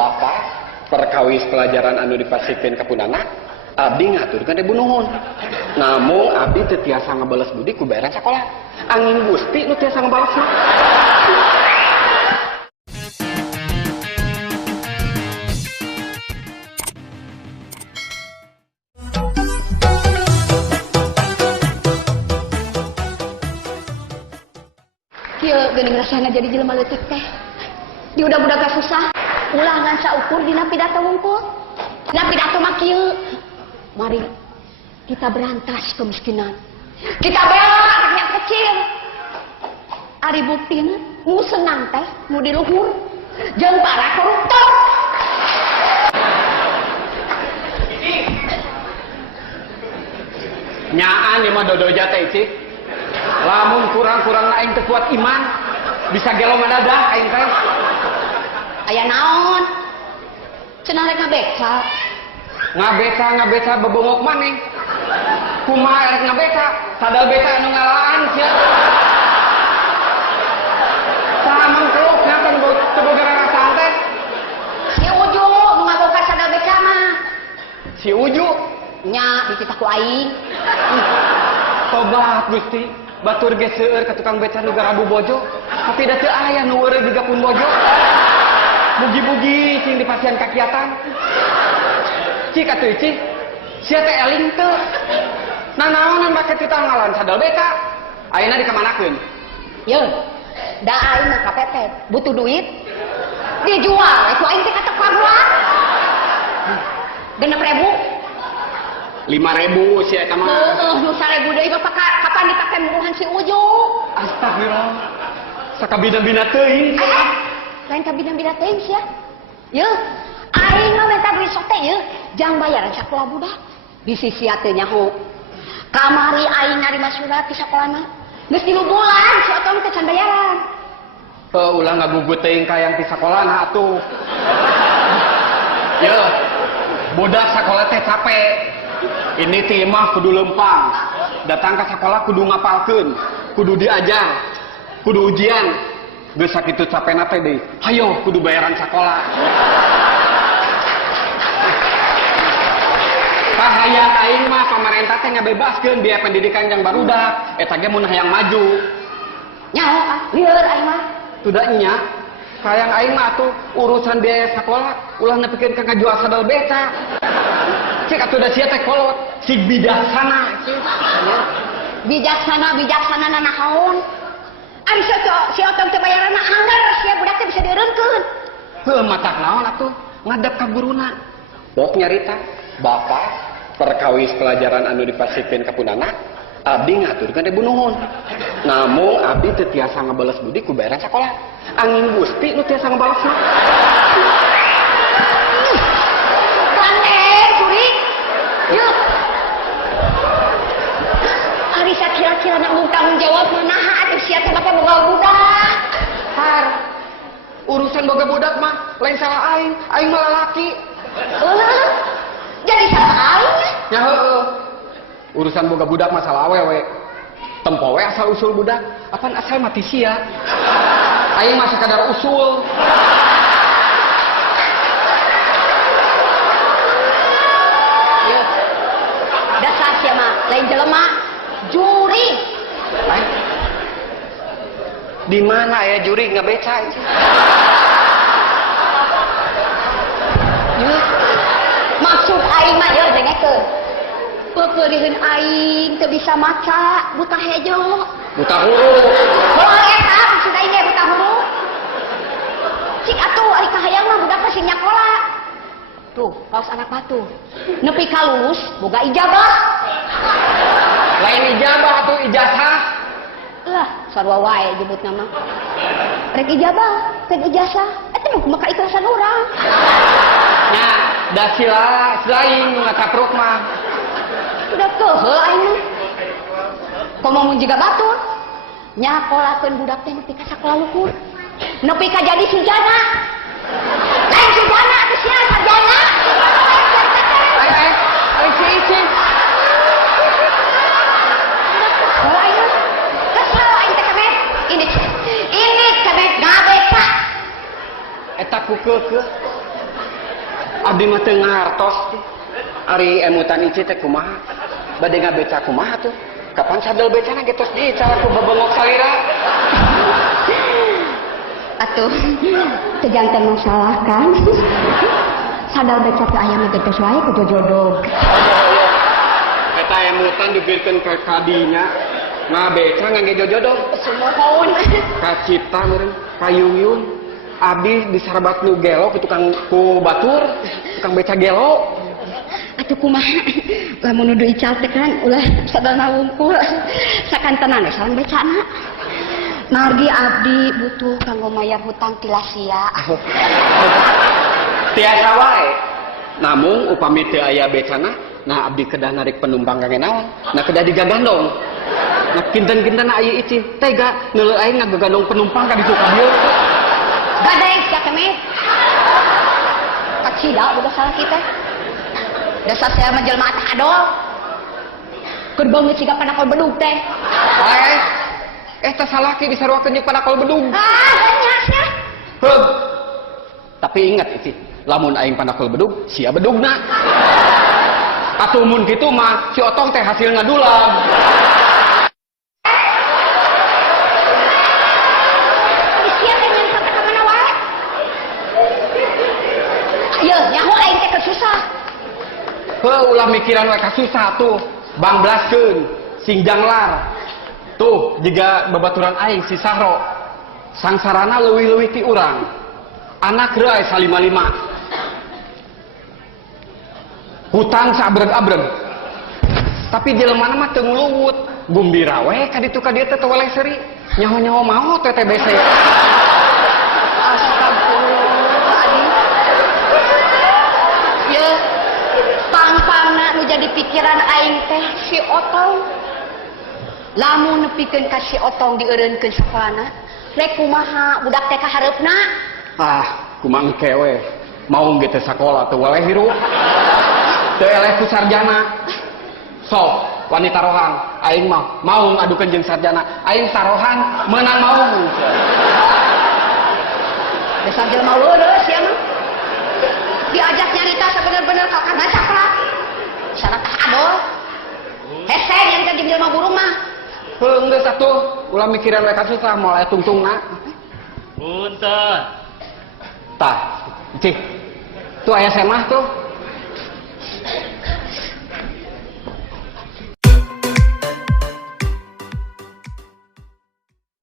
Bapak perkawis pelajaran anu dipasikeun ka punana abdi ngaturkeun ibu nuhun. Namun abdi teu tiasa ngabales budi ku bayaran sakola. Angin Gusti nu tiasa ngabalesna. Kieu geuning rasana jadi jelema leutik teh. Di budak-budak susah, ulah ngan saukur dina pidato wungkul. Dina pidato mah kieu. Mari kita berantas kemiskinan. Kita bela rakyat kecil. Ari buktina nu senang teh nu di luhur jeung para koruptor. Nyaan ieu mah dodoja teh cik. Lamun kurang-kurang aing teu kuat iman, bisa gelo madadah aing teh. Aya naon? Cenah rek ngabeca. Ngabeca bebongok maneh. Kumaha rek ngabeca? Sadal beca anu ngalaan sia. Saha mangkeluk ngaten teu boga rarasaan teh. Si Uju nu ngaboga sadal beca mah. Si Uju Nya dititah ku aing. tobat Gusti. Batur ge seueur ka tukang beca nu garabu bojo, tapi da teu aya nu weureuh gigapun bojo. Mugi-mugi cing dipasihan kakiatan. Cik atuh cik, sia teh eling teu. Nanaonan make titah ngalan sadal beca. Ayeuna dikamanakeun? Yeun, da aing mah kapepet, butuh duit. Dijual, itu aing teh katek paruan. 6.000. 5.000 si eta mah. Heeh, nu 1.000 deui mah kapan dipake muruhan si Uju? Astagfirullah. Sakabina-bina teuing. Lain kabina-bina teuing sia. Yeuh, aing mah minta duit sok teh yeuh, jang bayaran sakola budak. Bisi sia teu nyaho. Kamari aing narima surat ti sakolana. Geus 3 bulan si otong teh can bayaran. Heuh, ulah ngagugut teuing ka yang ti sakolana atuh. Yeuh. Budak sakola teh capek. Ini timah kudu lempang. Datang ke sekolah kudu ngapalkeun, kudu diajar, kudu ujian. Geus sakitu capena teh deui. Hayo kudu bayaran sekolah. Kahayang aing mah pamarentah teh ngabebaskeun biaya pendidikan yang barudak, eta ge mun hayang maju. Nyaho ah, lieur aing mah. Tuda nya. Hayang aing mah atuh urusan biaya sekolah ulah nepikeun ka ngajual sadal beca. Cik atuh da sia teh kolot, si bijaksana. Bijaksana naon? Ari si otong teh bayaranna anggar sia budak teh bisa dieureunkeun. Heuh matak naon atuh? Ngadap ka guruna. Pok nyarita, Bapak perkawis pelajaran anu dipasikeun ka punana abdi ngaturkeun ibu nuhun. Namun abdi teu tiasa ngabales budi ku bayaran sakola. Angin Gusti nu tiasa ngabalesna. Yuk, ari sakira-kira nak tanggung jawab manaha atuh sia teh make boga budak. Har, urusan boga budak mah lain salah aing mah lalaki. Jadi salah aing. Ya heueuh. Urusan boga budak mah salah awewe. Tempo we asal usul budak, apaan asal mati sia. Aing mah sakadar usul. Dasar sia mah lain jelema juri. Di mana ya juri ngabeca? Maksud aing mah yeuh dengekeun. Peukeurieun aing teu bisa maca, buta hejo. Buta huruf. Heuh eta maksud aing ge buta huruf. Cik atuh ari kahayang mah budak teh sing nyakola. Tuh, kaos anak batu. Nepi ka lulus boga ijazah. Lain ijazah atuh ijazah. Lah, sarua wae nyebut nama. Rek ijazah, rek ijazah. Eta mah kumaha keikhlasan urang. Nya, da silain nu ngatapruk mah. Udah keuheuh aing mah. Komo mun jiga batur. Nyakolakeun budak teh nepi ka sakola luhur. Nepi ka jadi sujana. Lain sujana atuh sia sarjana. Si. Kalau aing kesel aing teh kabeh. Ini kabeh ngabeca. Eta kukeukeuh. abdi mah teu ngartos. Ari emutan ici teh kumaha? Bade ngabeca kumaha tuh? Kapan sadel becana getos dicara ku babengok salira? Atuh, tejanten masalah kan? Sadar beca teh aya mah geus wae ku jojodog. Eta emutan dibirkeun ka kadinya. Ngabeca ngangge jojodog. Sumohon. Kacipta meureun, kayuyun. Abdi disarabat nu gelo ku tukang ku batur, tukang beca gelo. Atuh kumaha? Lamun nudu ical teh kan ulah sadana wungkul. Sakantenan we sareng becana. Margi abdi butuh kanggo mayar hutang tilasia. Tiasa wae. Namun upami teu aya becana, nah abdi kedah narik penumpang kangge naon? Nah kedah digagandong. Nah kinten-kinten aya icin, tega neuleuh aing ngagagandong penumpang ka ditu ka dieu. Gadeng sia kemet. Kacida udah salah kita. Dasar saya menjelma atah adol. Keur beungeut siga panakol bedug teh. Eta salaki disaruakeun jeung panakol bedug. Ganyasnya. Heuh. Tapi ingat icin, lamun aing panakol bedug, sia bedugna. Atuh mun kitu mah si Otong teh hasil ngadulang. Sia teh nyen sampe ka mana wae. Ieu nyaho aing teh kesusah. Heuh ulah mikiran wae kasusah tuh. Bangblaskeun sing janglar. Tuh jiga babaturan aing si Sahro. Sangsarana leuwih-leuwih ti urang. Anak reuy salima-lima. Hutang sabreg-abreg. Tapi jelema mah teu nguluwut, gumbira we ka ditu ka dieu teh teu weleh seuri. Nyaho-nyaho maot teh TBC. Astagfirullahaladzim. Ya, pang-pangna nu jadi pikiran aing teh si Otong. Lamun nepikeun ka si Otong dieureunkeun sakolana, rek kumaha budak teh kahareupna? Kumaha engke we. Mau ge teh sakola teu weleh hirup. Teu eleh ku sarjana. Sok, wanita rohang, aing mah mau ngadukeun jeung sarjana. Aing sarohan meunang mau. Dasar jelema leureus ya mah. Diajak nyarita sabener-bener kakak ngacak lah. Sana tah adol. Hese nyarita jeung jelema burung mah. Heuh geus atuh, ulah mikiran we kasusah moal aya tungtungna. Punten. Tah, cih. Tuh aya semah tuh.